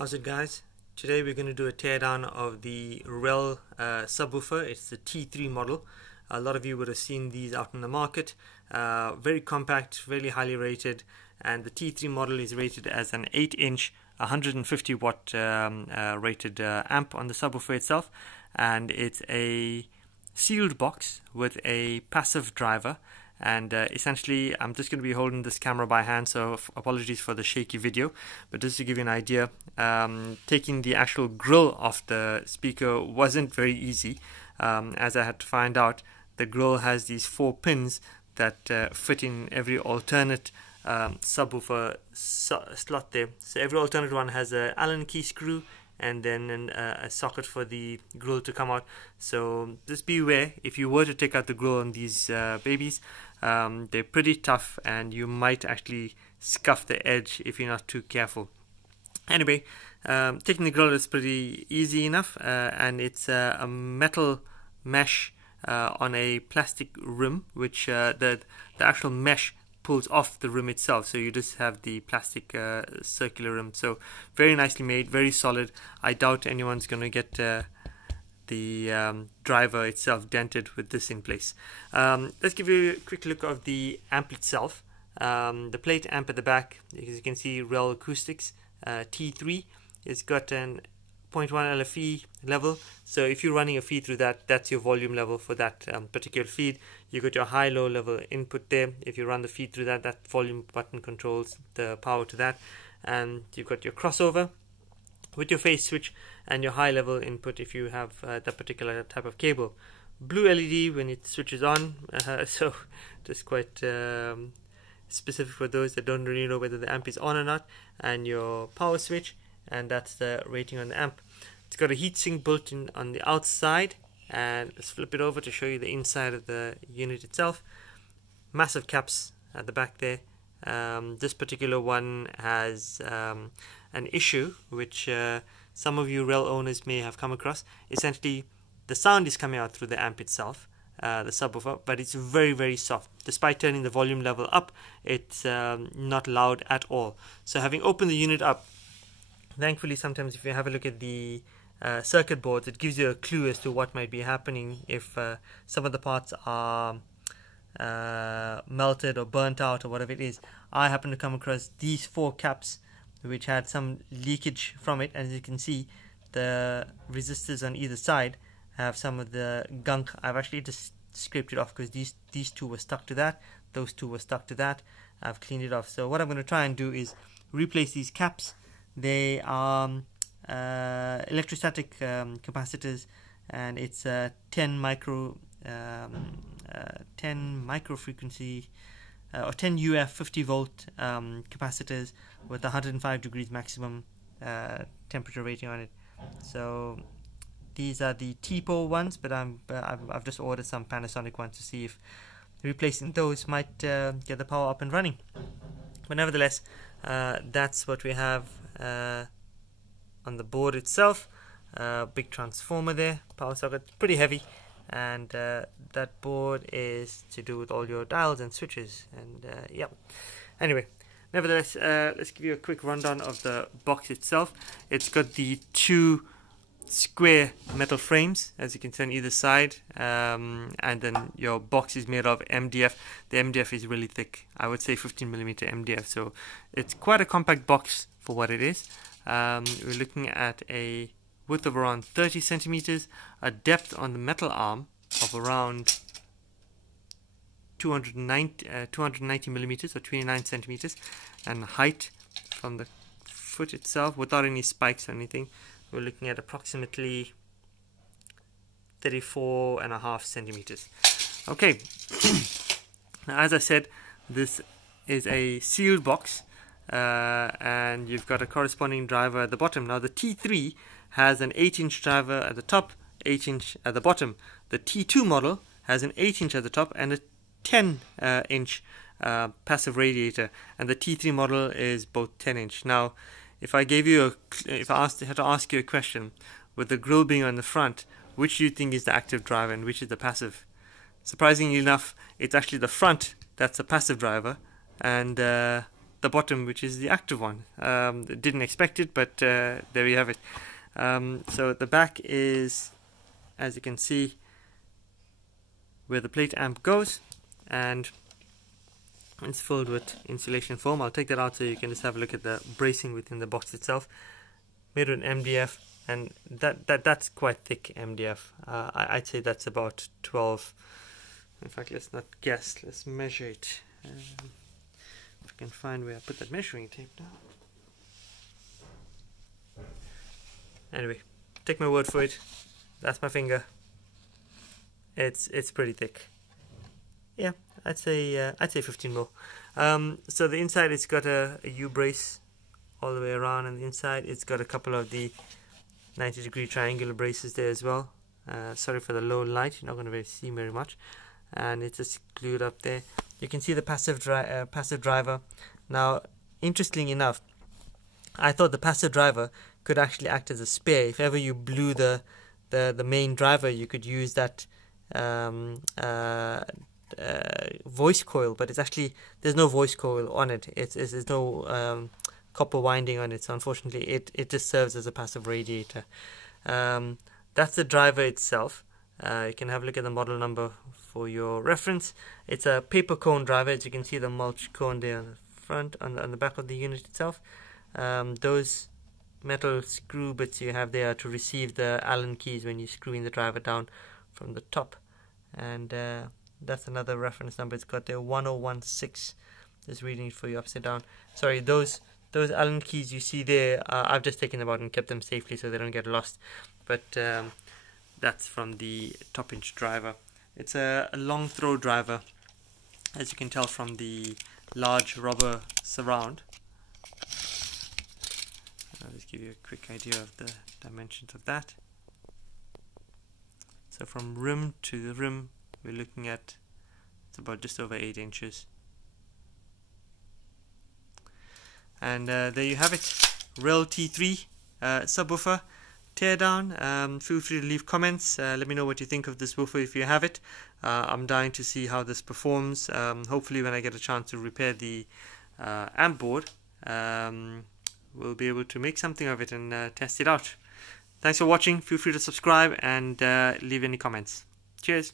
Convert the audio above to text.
How's it, guys? Today we're going to do a teardown of the Rel subwoofer. It's the T3 model. A lot of you would have seen these out in the market. Very compact, really highly rated, and the T3 model is rated as an 8-inch 150 watt rated amp on the subwoofer itself, and it's a sealed box with a passive driver. And essentially I'm just going to be holding this camera by hand, so apologies for the shaky video, but just to give you an idea, taking the actual grill off the speaker wasn't very easy, as I had to find out the grill has these 4 pins that fit in every alternate subwoofer slot there. So every alternate one has an Allen key screw and then a socket for the grill to come out. So just beware, if you were to take out the grill on these babies, they're pretty tough and you might actually scuff the edge if you're not too careful. Anyway, taking the grill is pretty easy enough, and it's a metal mesh on a plastic rim, which the actual mesh pulls off the rim itself, so you just have the plastic circular rim. So very nicely made, very solid. I doubt anyone's going to get the driver itself dented with this in place. Let's give you a quick look of the amp itself. The plate amp at the back, as you can see, Rel Acoustics T3. It's got an 0.1 LFE level, so if you're running a feed through that, that's your volume level for that particular feed. You got your high-low level input there. If you run the feed through that, that volume button controls the power to that. And you've got your crossover with your phase switch and your high-level input if you have that particular type of cable. Blue LED when it switches on, so just quite specific for those that don't really know whether the amp is on or not. And your power switch, and that's the rating on the amp. It's got a heatsink built in on the outside, and let's flip it over to show you the inside of the unit itself. Massive caps at the back there. This particular one has an issue which some of you Rel owners may have come across. Essentially, the sound is coming out through the amp itself, the subwoofer, but it's very, very soft. Despite turning the volume level up, it's not loud at all. So having opened the unit up, thankfully, sometimes if you have a look at the circuit boards, it gives you a clue as to what might be happening if some of the parts are melted or burnt out or whatever it is. I happen to come across these 4 caps which had some leakage from it, and as you can see, the resistors on either side have some of the gunk. I've actually just scraped it off because these 2 were stuck to that, those 2 were stuck to that. I've cleaned it off. So what I'm going to try and do is replace these caps. They are electrostatic capacitors, and it's 10 micro frequency or 10 UF 50 volt capacitors with 105 degrees maximum temperature rating on it. So these are the TPO ones, but I've just ordered some Panasonic ones to see if replacing those might get the power up and running. But nevertheless, that's what we have on the board itself. Big transformer there, power socket, pretty heavy, and that board is to do with all your dials and switches, and yeah. Anyway, nevertheless, let's give you a quick rundown of the box itself. It's got the 2 square metal frames, as you can see on either side, and then your box is made of MDF. The MDF is really thick, I would say 15mm MDF, so it's quite a compact box for what it is. We're looking at a width of around 30 centimeters, a depth on the metal arm of around 290 millimeters or 29 centimeters, and height from the foot itself without any spikes or anything, we're looking at approximately 34.5 centimeters. Okay, now as I said, this is a sealed box, and you've got a corresponding driver at the bottom. Now the T3 has an 8-inch driver at the top, 8-inch at the bottom. The T2 model has an 8-inch at the top and a 10-inch passive radiator, and the T3 model is both 10-inch. Now, if I had to ask you a question, with the grill being on the front, which do you think is the active driver and which is the passive? Surprisingly enough, it's actually the front that's the passive driver, and the bottom, which is the active one. Didn't expect it, but there we have it. So the back is, as you can see, where the plate amp goes, and it's filled with insulation foam. I'll take that out so you can just have a look at the bracing within the box itself. Made with MDF, and that's quite thick MDF. I'd say that's about 12. In fact, let's not guess. Let's measure it. If I can find where I put that measuring tape now. Anyway, take my word for it. That's my finger. It's pretty thick. Yeah, I'd say 15 mil. So the inside, it's got a U-brace all the way around, and the inside it's got a couple of the 90-degree triangular braces there as well. Sorry for the low light, you're not going to really see very much. And it's just glued up there. You can see the passive driver. Now, interestingly enough, I thought the passive driver could actually act as a spare. If ever you blew the main driver, you could use that voice coil, but it's actually, there's no voice coil on it. There's no copper winding on it, so unfortunately it just serves as a passive radiator. That's the driver itself. You can have a look at the model number for your reference. It's a paper cone driver. As you can see, the mulch cone there on the front, on the back of the unit itself. Those metal screw bits you have there are to receive the Allen keys when you screw in the driver down from the top. And that's another reference number. It's got the 1016. Just reading it for you upside down. Sorry, those Allen keys you see there, I've just taken them out and kept them safely so they don't get lost. But that's from the top inch driver. It's a long throw driver, as you can tell from the large rubber surround. I'll just give you a quick idea of the dimensions of that. So from rim to the rim, we're looking at, it's about just over 8 inches. And there you have it, Rel T3 subwoofer teardown. Feel free to leave comments. Let me know what you think of this woofer if you have it. I'm dying to see how this performs. Hopefully when I get a chance to repair the amp board, we'll be able to make something of it and test it out. Thanks for watching. Feel free to subscribe and leave any comments. Cheers.